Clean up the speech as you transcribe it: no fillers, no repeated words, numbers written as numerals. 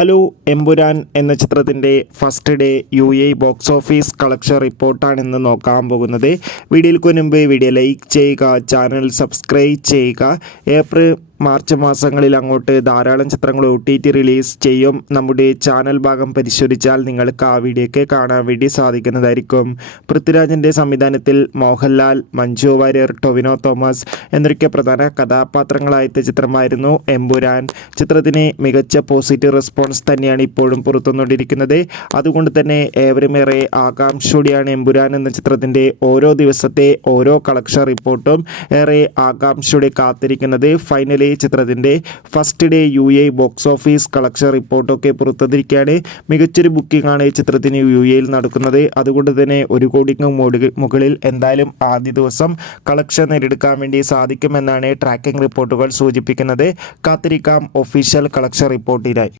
Hello Empuraan എന്ന ചിത്രത്തിൻ്റെ first day box office collection റിപ്പോർട്ടാണ് ഇന്ന് നോക്കാൻ പോകുന്നത്. വീഡിയോയ്ക്ക് മുൻപ് വീഡിയോ ലൈക്ക് ചെയ്യുക, ചാനൽ സബ്സ്ക്രൈബ് ചെയ്യുക. ഏപ്രിൽ മാർച്ച് മാസങ്ങളിൽ അങ്ങോട്ട് ധാരാളം ചിത്രങ്ങൾ OTT റിലീസ് ചെയ്യും. നമ്മുടെ ചാനൽ ഭാഗം പരിശോധിച്ചാൽ നിങ്ങൾക്ക് ആ വീഡിയോയ്ക്ക് കാണാൻ വേണ്ടി സാധിക്കുന്നതായിരിക്കും. പൃഥ്വിരാജിൻ്റെ സംവിധാനത്തിൽ മോഹൻലാൽ, മഞ്ജു വാര്യർ, ടൊവിനോ തോമസ് എന്നൊക്കെ പ്രധാന കഥാപാത്രങ്ങളായ ചിത്രമായിരുന്നു എമ്പുരാൻ. ചിത്രത്തിന് മികച്ച പോസിറ്റീവ് റെസ്പോൺസ് തന്നെയാണ് ഇപ്പോഴും പുറത്തുകൊണ്ടിരിക്കുന്നത്. അതുകൊണ്ട് തന്നെ ഏവരുമേറെ ആകാംക്ഷയോടെയാണ് എമ്പുരാൻ എന്ന ചിത്രത്തിൻ്റെ ഓരോ ദിവസത്തെ ഓരോ കളക്ഷൻ റിപ്പോർട്ടും ഏറെ ആകാംക്ഷയോടെ കാത്തിരിക്കുന്നത്. ഫൈനലി ചിത്രത്തിൻ്റെ first day box office collection റിപ്പോർട്ടൊക്കെ പുറത്തുവന്നിരിക്കുകയാണ്. മികച്ചൊരു ബുക്കിംഗ് ആണ് ചിത്രത്തിന് യിൽ നടക്കുന്നത്. അതുകൊണ്ട് തന്നെ 1 കോടിക്ക് മുകളിൽ എന്തായാലും ആദ്യ ദിവസം കളക്ഷൻ നേടിയെടുക്കാൻ വേണ്ടി സാധിക്കുമെന്നാണ് ട്രാക്കിംഗ് റിപ്പോർട്ടുകൾ സൂചിപ്പിക്കുന്നത്. കാത്തിരിക്കാം ഒഫീഷ്യൽ കളക്ഷൻ റിപ്പോർട്ടിനായി.